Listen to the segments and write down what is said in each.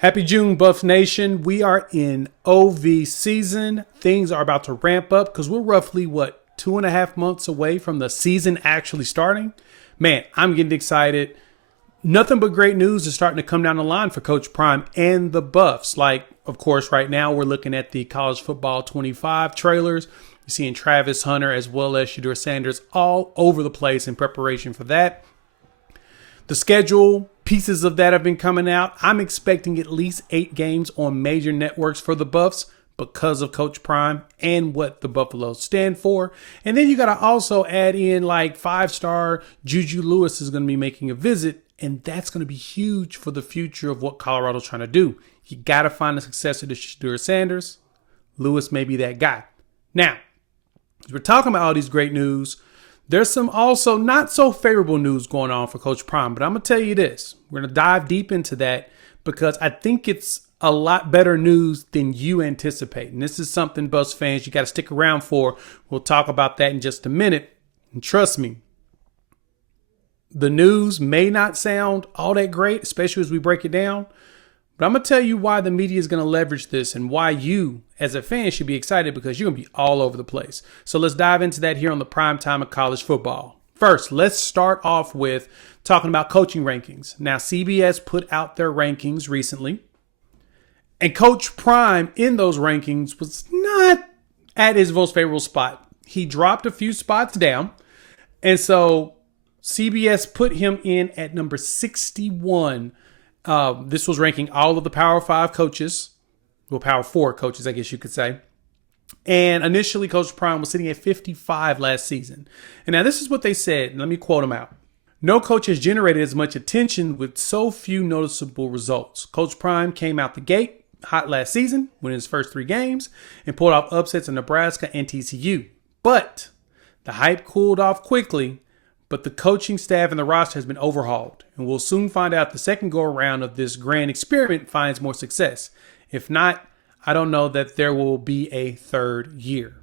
Happy June, Buffs Nation. We are in OV season. Things are about to ramp up because we're roughly, 2.5 months away from the season actually starting. Man, I'm getting excited. Nothing but great news is starting to come down the line for Coach Prime and the Buffs. Like, of course, right now we're looking at the College Football 25 trailers. You're seeing Travis Hunter as well as Shedeur Sanders all over the place in preparation for that. The schedule, pieces of that have been coming out. I'm expecting at least 8 games on major networks for the Buffs because of Coach Prime and what the Buffaloes stand for. And then you got to also add in like 5-star Juju Lewis is going to be making a visit. And that's going to be huge for the future of what Colorado's trying to do. You got to find a successor to Shedeur Sanders. Lewis may be that guy. Now, as we're talking about all these great news, there's some also not so favorable news going on for Coach Prime, but I'm going to tell you this. We're going to dive deep into that because I think it's a lot better news than you anticipate. And this is something, Buffs fans, you got to stick around for. We'll talk about that in just a minute. And trust me, the news may not sound all that great, especially as we break it down. But I'm going to tell you why the media is going to leverage this and why you, as a fan, should be excited because you're going to be all over the place. So let's dive into that here on the prime time of college football. First, let's start off with talking about coaching rankings. Now, CBS put out their rankings recently. And Coach Prime in those rankings was not at his most favorable spot. He dropped a few spots down. And so CBS put him in at number 61. This was ranking all of the Power 5 coaches, well, Power 4 coaches, I guess you could say. And initially, Coach Prime was sitting at 55 last season. And now this is what they said. Let me quote him out. No coach has generated as much attention with so few noticeable results. Coach Prime came out the gate hot last season, winning his first 3 games, and pulled off upsets in Nebraska and TCU. But the hype cooled off quickly. But the coaching staff and the roster has been overhauled, and we'll soon find out if the second go-around of this grand experiment finds more success. If not, I don't know that there will be a third year.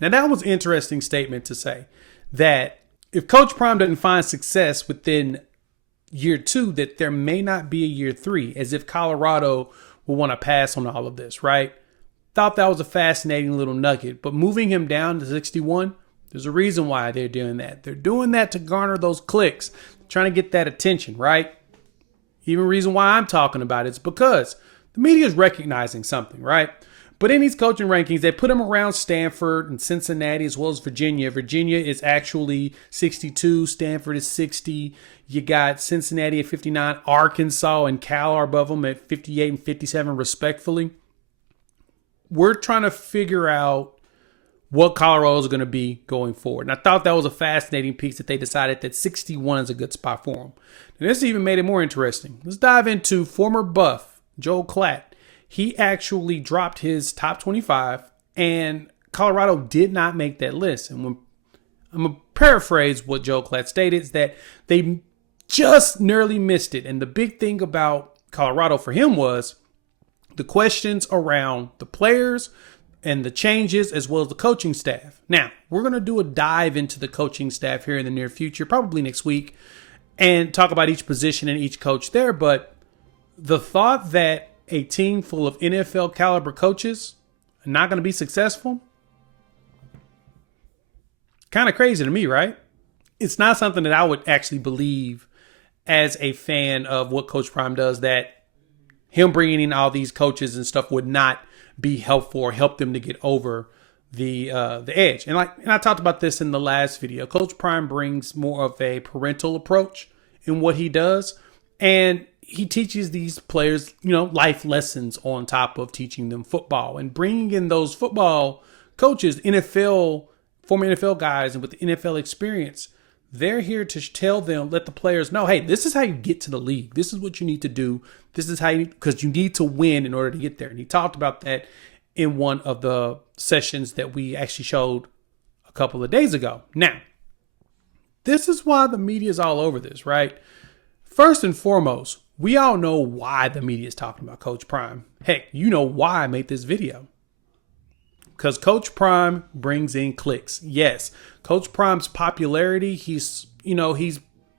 Now, that was an interesting statement to say, that if Coach Prime doesn't find success within year 2, that there may not be a year 3, as if Colorado will want to pass on all of this, right? Thought that was a fascinating little nugget, but moving him down to 61, there's a reason why they're doing that. They're doing that to garner those clicks, trying to get that attention, right? Even reason why I'm talking about it is because the media is recognizing something, right? But in these coaching rankings, they put him around Stanford and Cincinnati as well as Virginia. Virginia is actually 62. Stanford is 60. You got Cincinnati at 59. Arkansas and Cal are above them at 58 and 57 respectfully. We're trying to figure out what Colorado is going to be going forward. And I thought that was a fascinating piece that they decided that 61 is a good spot for them. And this even made it more interesting. Let's dive into former Buff, Joel Klatt. He actually dropped his top 25, and Colorado did not make that list. And when I'm going to paraphrase what Joel Klatt stated, is that they just narrowly missed it. And the big thing about Colorado for him was the questions around the players and the changes as well as the coaching staff. Now, we're going to do a dive into the coaching staff here in the near future, probably next week, and talk about each position and each coach there. But the thought that a team full of NFL caliber coaches are not going to be successful, kind of crazy to me, right? It's not something that I would actually believe as a fan of what Coach Prime does, that him bringing in all these coaches and stuff would not be helpful or help them to get over the edge. And I talked about this in the last video. Coach Prime brings more of a parental approach in what he does, and he teaches these players, life lessons on top of teaching them football, and bringing in those football coaches, former NFL guys, and with the NFL experience. They're here to tell them, let the players know, hey, this is how you get to the league. This is what you need to do. This is how because you need to win in order to get there. And he talked about that in one of the sessions that we actually showed a couple of days ago. Now, this is why the media is all over this, right? First and foremost, we all know why the media is talking about Coach Prime. Heck, you know why I made this video. Because Coach Prime brings in clicks. Yes, Coach Prime's popularity, he's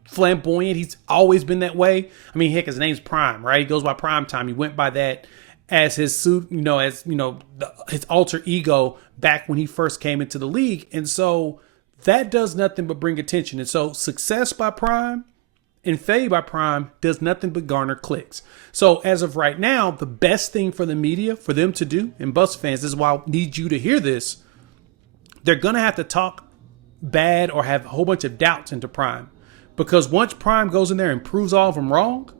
flamboyant. He's always been that way. I mean, heck, his name's Prime, right? He goes by Prime Time. He went by that as his suit, his alter ego back when he first came into the league. And so that does nothing but bring attention. And so success by Prime and fade by Prime does nothing but garner clicks. So as of right now, the best thing for the media, for them to do, and Buffs fans, this is why I need you to hear this, they're going to have to talk bad or have a whole bunch of doubts into Prime. Because once Prime goes in there and proves all of them wrong,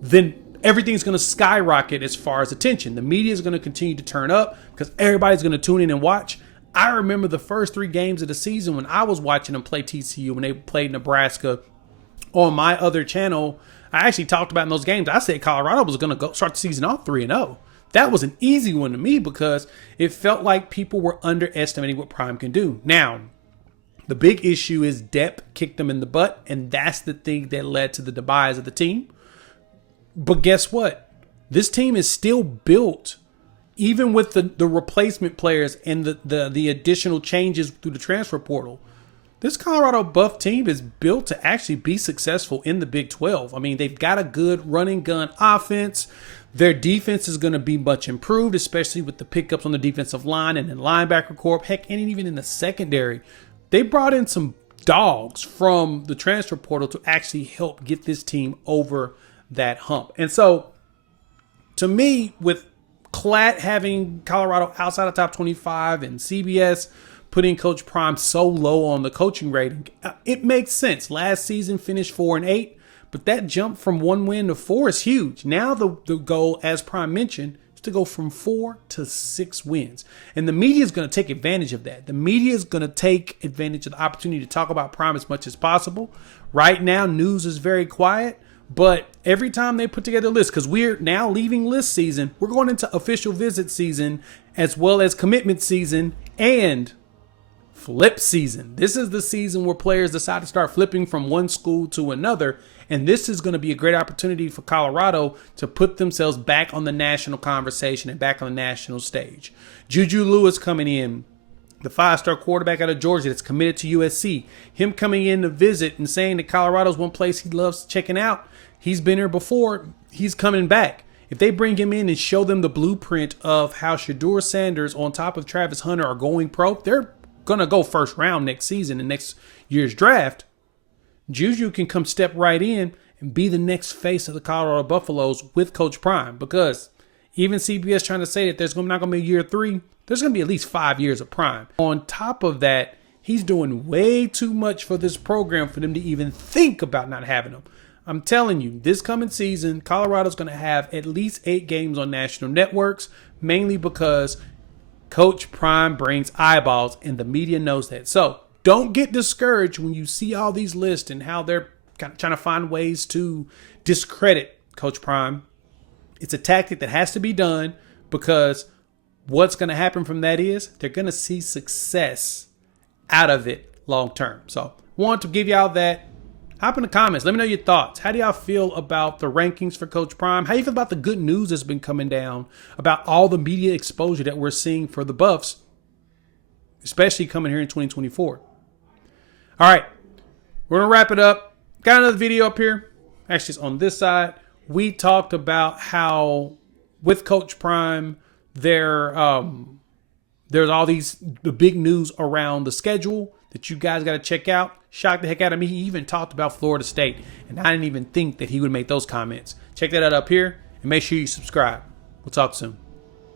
then everything's going to skyrocket as far as attention. The media is going to continue to turn up because everybody's going to tune in and watch. I remember the first 3 games of the season when I was watching them play TCU when they played Nebraska on my other channel. I actually talked about in those games. I said Colorado was going to go start the season off 3-0. That was an easy one to me because it felt like people were underestimating what Prime can do. Now, the big issue is depth kicked them in the butt, and that's the thing that led to the demise of the team. But guess what? This team is still built, even with the replacement players and the additional changes through the transfer portal. This Colorado Buff team is built to actually be successful in the Big 12. I mean, they've got a good running gun offense. Their defense is going to be much improved, especially with the pickups on the defensive line and in linebacker corps. Heck, and even in the secondary. They brought in some dogs from the transfer portal to actually help get this team over that hump. And so, to me, with Klatt having Colorado outside of top 25 and CBS putting Coach Prime so low on the coaching rating, it makes sense. Last season finished 4-8, but that jump from 1 win to 4 is huge. Now the goal, as Prime mentioned, is to go from 4 to 6 wins. And the media is going to take advantage of that. The media is going to take advantage of the opportunity to talk about Prime as much as possible. Right now, news is very quiet. But every time they put together a list, because we're now leaving list season, we're going into official visit season as well as commitment season and flip season. This is the season where players decide to start flipping from one school to another. And this is going to be a great opportunity for Colorado to put themselves back on the national conversation and back on the national stage. Juju Lewis coming in, the 5-star quarterback out of Georgia that's committed to USC. Him coming in to visit and saying that Colorado's one place he loves checking out. He's been here before. He's coming back. If they bring him in and show them the blueprint of how Shedeur Sanders on top of Travis Hunter are going pro, they're going to go first round next season and next year's draft. Juju can come step right in and be the next face of the Colorado Buffaloes with Coach Prime, because even CBS trying to say that there's not going to be year 3, there's going to be at least 5 years of Prime. On top of that, he's doing way too much for this program for them to even think about not having him. I'm telling you, this coming season, Colorado's going to have at least 8 games on national networks, mainly because Coach Prime brings eyeballs, and the media knows that. So don't get discouraged when you see all these lists and how they're kind of trying to find ways to discredit Coach Prime. It's a tactic that has to be done, because what's going to happen from that is they're going to see success out of it long term. So want to give y'all that. Hop in the comments. Let me know your thoughts. How do y'all feel about the rankings for Coach Prime? How do you feel about the good news that's been coming down about all the media exposure that we're seeing for the Buffs, especially coming here in 2024? All right, we're going to wrap it up. Got another video up here. Actually, it's on this side. We talked about how with Coach Prime, there's all the big news around the schedule that you guys got to check out. Shocked the heck out of me. He even talked about Florida State, and I didn't even think that he would make those comments. Check that out up here, and make sure you subscribe. We'll talk soon.